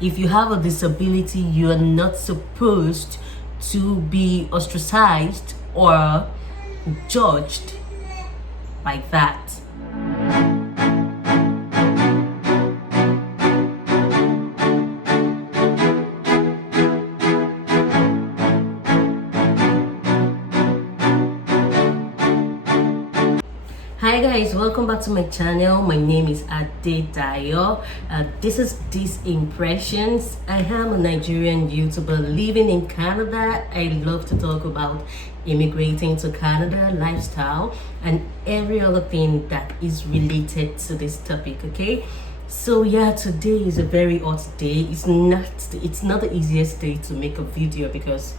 If you have a disability, you are not supposed to be ostracized or judged like that. Hi guys, welcome back to my channel. My name is Adedayo. This is These Impressions. I am a Nigerian YouTuber living in Canada. I love to talk about immigrating to Canada, lifestyle, and every other thing that is related to this topic, okay? So yeah, today is a very hot day. It's not the easiest day to make a video because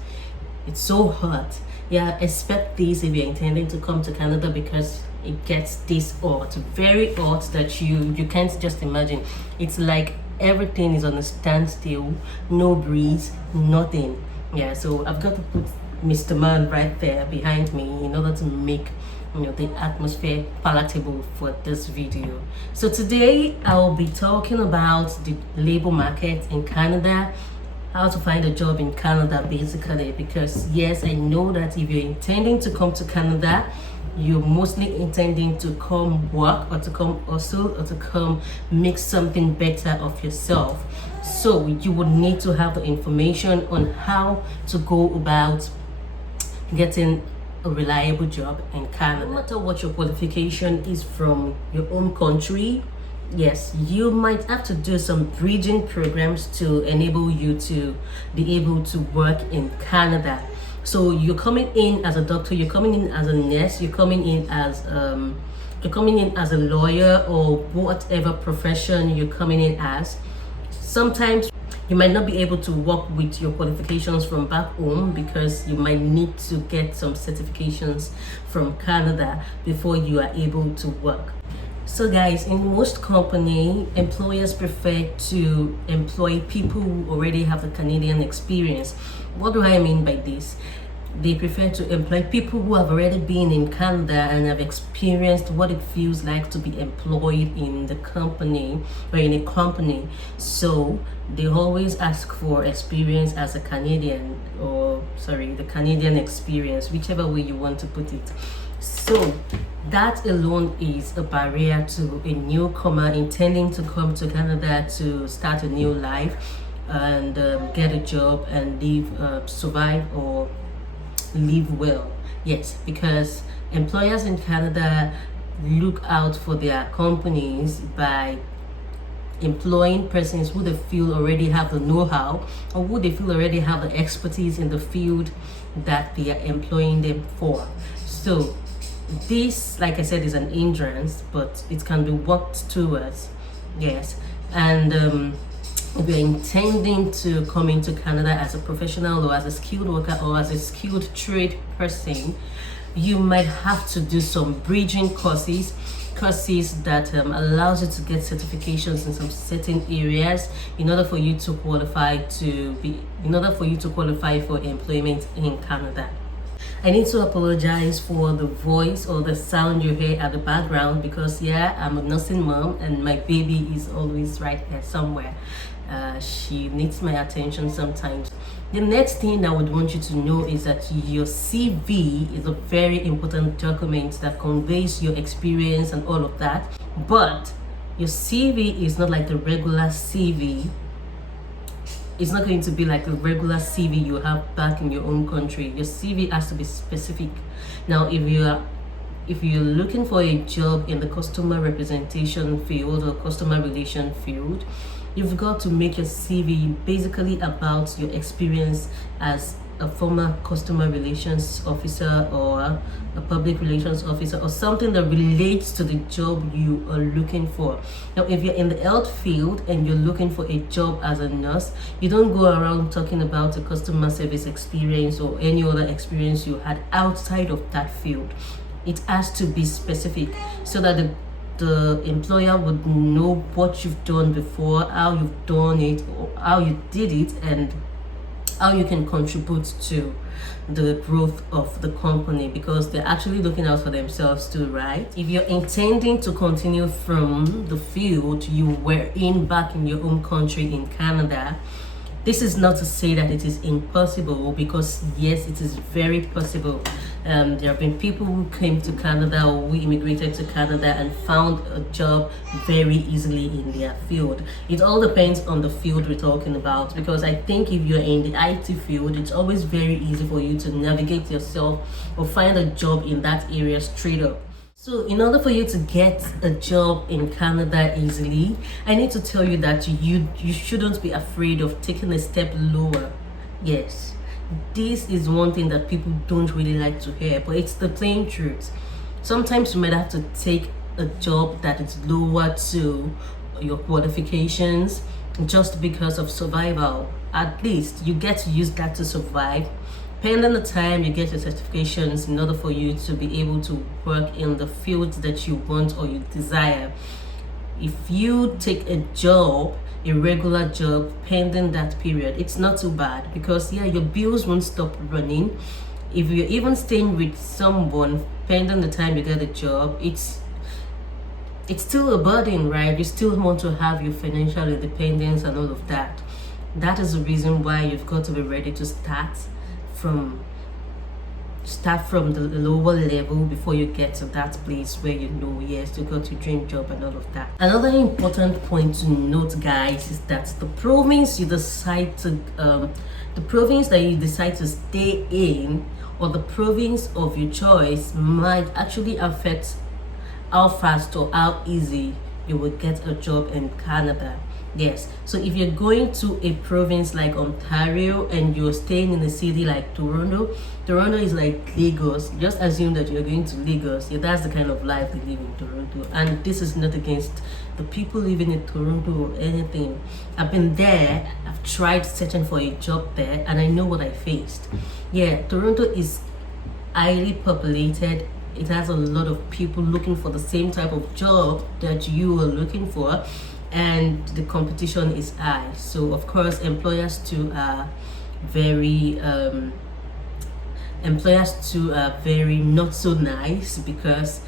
it's so hot. Yeah, expect this if you're intending to come to Canada because it gets this hot, very hot, that you can't just imagine. It's like everything is on a standstill, no breeze, nothing. Yeah, so I've got to put Mr. Man right there behind me in order to make the atmosphere palatable for this video. So today I'll be talking about the labor market in Canada, how to find a job in Canada basically, because yes, I know that if you're intending to come to Canada, you're mostly intending to come work or to come hustle or to come make something better of yourself. So you would need to have the information on how to go about getting a reliable job in Canada. No matter what your qualification is from your own country, yes, you might have to do some bridging programs to enable you to be able to work in Canada. So you're coming in as a doctor, you're coming in as a nurse, you're coming in as a lawyer, or whatever profession you're coming in as. Sometimes you might not be able to work with your qualifications from back home because you might need to get some certifications from Canada before you are able to work. So guys, in most company, employers prefer to employ people who already have the Canadian experience. What do I mean by this? They prefer to employ people who have already been in Canada and have experienced what it feels like to be employed in the company or in a company. So they always ask for experience as a Canadian, or sorry, the Canadian experience, whichever way you want to put it. So that alone is a barrier to a newcomer intending to come to Canada to start a new life and get a job and live, survive or live well. Yes, because employers in Canada look out for their companies by employing persons who they feel already have the know-how or who they feel already have the expertise in the field that they are employing them for. So this, like I said, is an hindrance, but it can be worked towards. Yes, and if you're intending to come into Canada as a professional or as a skilled worker or as a skilled trade person, you might have to do some bridging courses that allows you to get certifications in some certain areas in order for you to qualify for employment in Canada. I need to apologize for the voice or the sound you hear at the background because yeah, I'm a nursing mom and my baby is always right there somewhere. She needs my attention sometimes. The next thing I would want you to know is that your CV is a very important document that conveys your experience and all of that. But your CV is not like the regular CV. It's not going to be like the regular CV you have back in your own country. Your CV has to be specific. Now, if you're looking for a job in the customer representation field or customer relation field, you've got to make your CV basically about your experience as a former customer relations officer or a public relations officer or something that relates to the job you are looking for. Now, if you're in the health field and you're looking for a job as a nurse, you don't go around talking about a customer service experience or any other experience you had outside of that field. It has to be specific so that the employer would know what you've done before, how you've done it, or how you did it, and how you can contribute to the growth of the company, because they're actually looking out for themselves too, right? If you're intending to continue from the field you were in back in your own country in Canada, this is not to say that it is impossible, because yes, it is very possible. There have been people who came to Canada or who immigrated to Canada and found a job very easily in their field. It all depends on the field we're talking about, because I think if you're in the IT field, it's always very easy for you to navigate yourself or find a job in that area straight up. So in order for you to get a job in Canada easily, I need to tell you that you shouldn't be afraid of taking a step lower. Yes, this is one thing that people don't really like to hear, but it's the plain truth. Sometimes you might have to take a job that is lower to your qualifications just because of survival. At least you get to use that to survive, pending the time you get your certifications, in order for you to be able to work in the field that you want or you desire. If you take a job, a regular job, pending that period, it's not too bad, because yeah, your bills won't stop running. If you're even staying with someone pending the time you get a job, it's still a burden, right? You still want to have your financial independence and all of that. That is the reason why you've got to be ready to start from the lower level before you get to that place where you know, yes, you got your dream job and all of that. Another important point to note, guys, is that the province you decide to the province that you decide to stay in, or the province of your choice, might actually affect how fast or how easy you will get a job in Canada. Yes, so if you're going to a province like Ontario and you're staying in a city like Toronto is like Lagos. Just assume that you're going to Lagos. Yeah, that's the kind of life they live in Toronto. And this is not against the people living in Toronto or anything. I've been there, I've tried searching for a job there, and I know what I faced. Yeah, Toronto is highly populated. It has a lot of people looking for the same type of job that you are looking for, and the competition is high. So of course employers too are very not so nice, because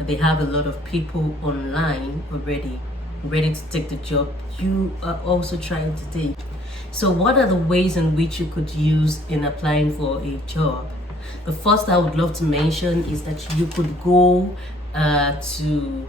they have a lot of people online already ready to take the job you are also trying to take. So what are the ways in which you could use in applying for a job? The first I would love to mention is that you could go to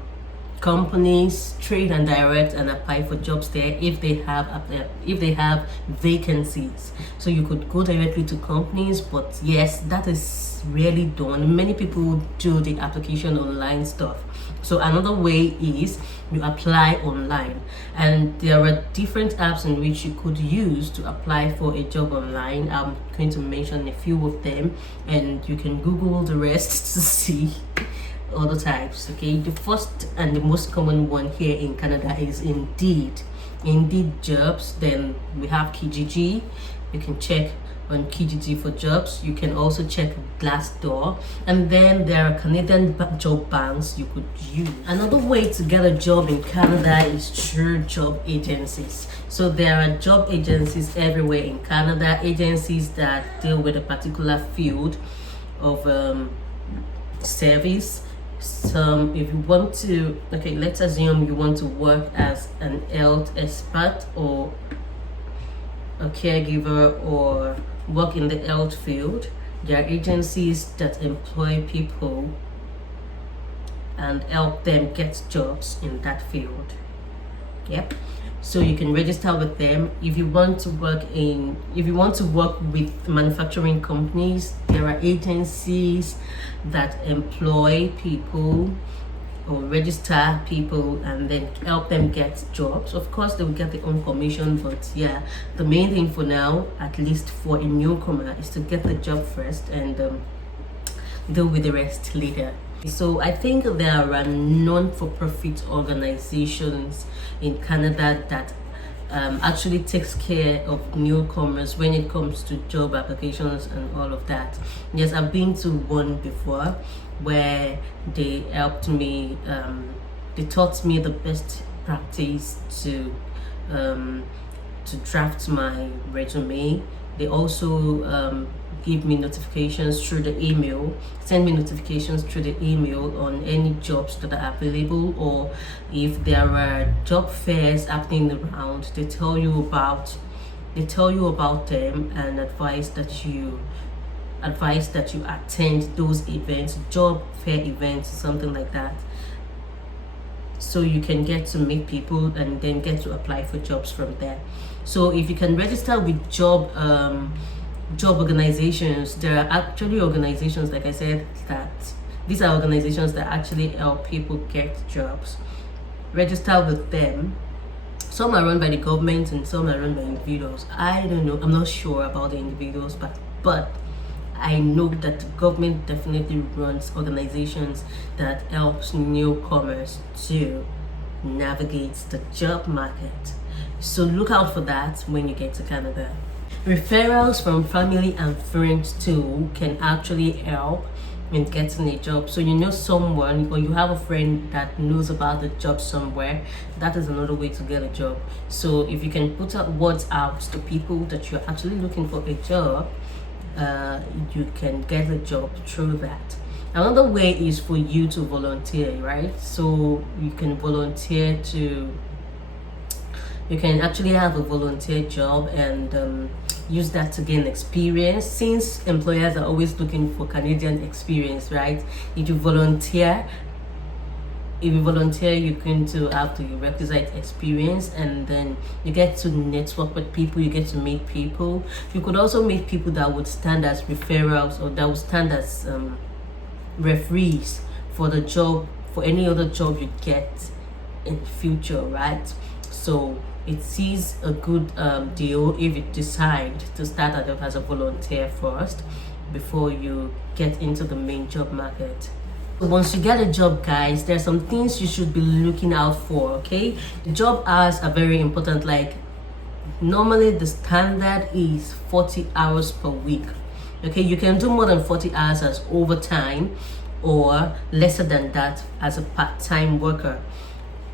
companies straight and direct and apply for jobs there if they have vacancies. So you could go directly to companies, but yes, that is rarely done. Many people do the application online stuff. So another way is you apply online, and there are different apps in which you could use to apply for a job online. I'm going to mention a few of them, and you can Google the rest to see other types. Okay, the first and the most common one here in Canada is Indeed jobs. Then we have Kijiji. You can check on Kijiji for jobs. You can also check Glassdoor, and then there are Canadian job banks you could use. Another way to get a job in Canada is through job agencies. So there are job agencies everywhere in Canada, agencies that deal with a particular field of service. Some, if you want to, okay, let's assume you want to work as an health expert or a caregiver or work in the health field, there are agencies that employ people and help them get jobs in that field. Yep. So you can register with them. If you want to work with manufacturing companies, there are agencies that employ people or register people and then help them get jobs. Of course, they will get their own commission, but yeah, the main thing for now, at least for a newcomer, is to get the job first and deal with the rest later. So I think there are non-for-profit organizations in Canada that actually takes care of newcomers when it comes to job applications and all of that. Yes, I've been to one before where they helped me, they taught me the best practice to draft my resume, They also give me notifications through the email, send me notifications through the email on any jobs that are available, or if there are job fairs happening around, they tell you about them and advise that you attend those events, job fair events, something like that, so you can get to meet people and then get to apply for jobs from there. So if you can register with job organizations, there are actually organizations, like I said, that these are organizations that actually help people get jobs. Register with them. Some are run by the government and some are run by individuals. I don't know, I'm not sure about the individuals, but I know that the government definitely runs organizations that helps newcomers to navigate the job market. So look out for that when you get to Canada. Referrals from family and friends too can actually help in getting a job. So you know someone, or you have a friend that knows about the job somewhere, that is another way to get a job. So if you can put out words out to people that you're actually looking for a job, you can get a job through that. Another way is for you to volunteer, right? So you can volunteer to, you can actually have a volunteer job and use that to gain experience, since employers are always looking for Canadian experience, right? If you volunteer, you're going to have the requisite experience, and then you get to network with people, you get to meet people. You could also meet people that would stand as referrals, or that would stand as referees for the job, for any other job you get in the future, right? So it is a good deal if you decide to start out as a volunteer first before you get into the main job market. Once you get a job, guys, there are some things you should be looking out for, okay? The job hours are very important. Like, normally the standard is 40 hours per week, okay? You can do more than 40 hours as overtime, or lesser than that as a part-time worker.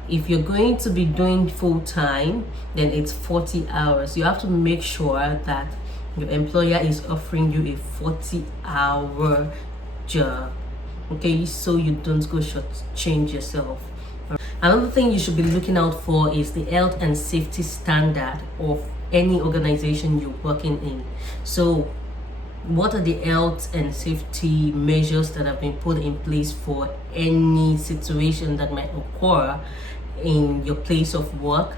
If you're going to be doing full-time, then it's 40 hours. You have to make sure that your employer is offering you a 40-hour job, okay, so you don't go shortchange yourself. Another thing you should be looking out for is the health and safety standard of any organization you're working in. So what are the health and safety measures that have been put in place for any situation that might occur in your place of work?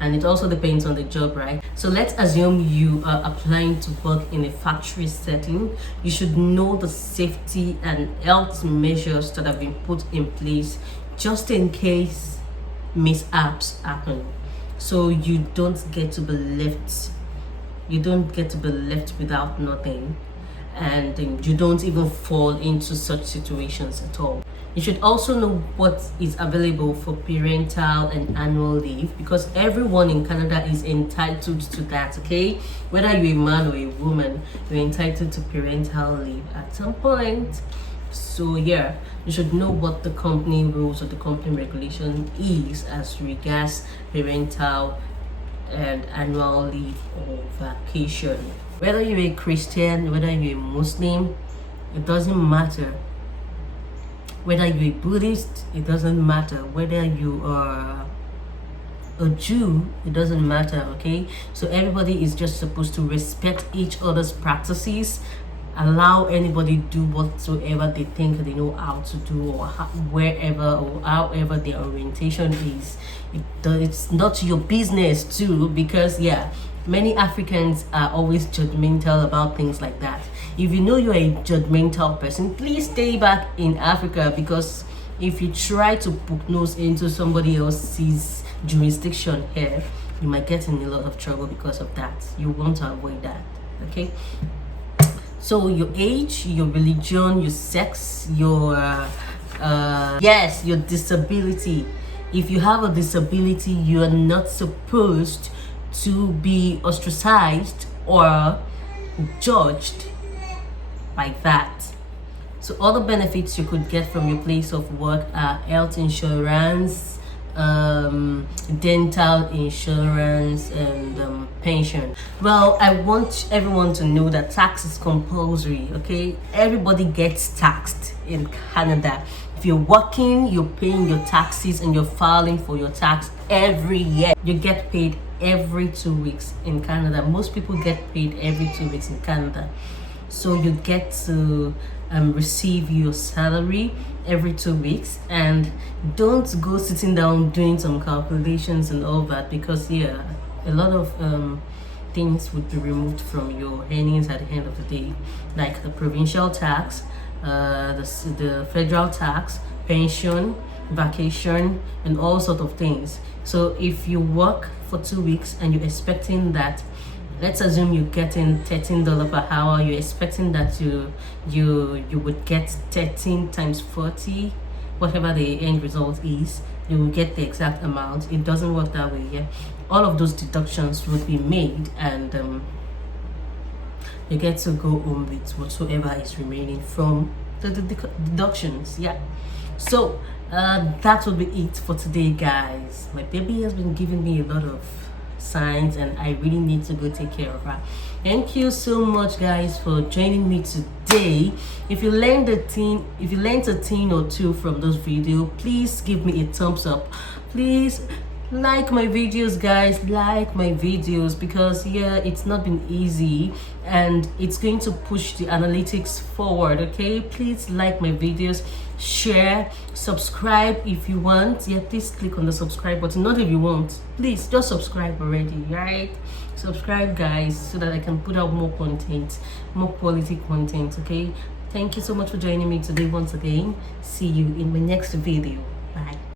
And it also depends on the job, right? So let's assume you are applying to work in a factory setting. You should know the safety and health measures that have been put in place just in case mishaps happen. So you don't get to be left without nothing, and you don't even fall into such situations at all. You should also know what is available for parental and annual leave, because everyone in Canada is entitled to that, okay? Whether you're a man or a woman, you're entitled to parental leave at some point. So yeah, you should know what the company rules or the company regulation is as regards parental and annual leave or vacation. Whether you're a Christian, whether you're a Muslim, it doesn't matter. Whether you're a Buddhist, it doesn't matter. Whether you are a Jew, it doesn't matter, okay? So everybody is just supposed to respect each other's practices, allow anybody do whatsoever they think they know how to do, or wherever or however their orientation is. It's not your business too, because yeah, many Africans are always judgmental about things like that. If you know you're a judgmental person, please stay back in Africa, because if you try to poke nose into somebody else's jurisdiction here, you might get in a lot of trouble because of that. You want to avoid that, okay? So your age, your religion, your sex, your disability. If you have a disability, you are not supposed to be ostracized or judged by that. So other benefits you could get from your place of work are health insurance, dental insurance, and pension. Well, I want everyone to know that tax is compulsory. Okay, everybody gets taxed in Canada. If you're working, you're paying your taxes and you're filing for your tax every year. You get paid every 2 weeks in Canada. Most people get paid every 2 weeks in Canada. So you get to receive your salary every 2 weeks, and don't go sitting down doing some calculations and all that, because yeah, a lot of things would be removed from your earnings at the end of the day, like the provincial tax, the federal tax, pension, vacation, and all sort of things. So if you work for 2 weeks and you're expecting that, let's assume you're getting $13 per hour, you're expecting that you would get 13 times 40, whatever the end result is, you will get the exact amount. It doesn't work that way. Yeah, all of those deductions would be made, and you get to go home with whatsoever is remaining from the deductions. Yeah, so that will be it for today, guys. My baby has been giving me a lot of signs, and I really need to go take care of her. Thank you so much, guys, for joining me today. If you learned a thing or two from this video, please give me a thumbs up. Please like my videos, guys. Like my videos, because yeah, it's not been easy and it's going to push the analytics forward. Okay, please like my videos, share, subscribe if you want. Yeah, please click on the subscribe button. Not if you want, please just subscribe already, right? Subscribe, guys, so that I can put out more content, more quality content. Okay, thank you so much for joining me today once again. See you in my next video. Bye.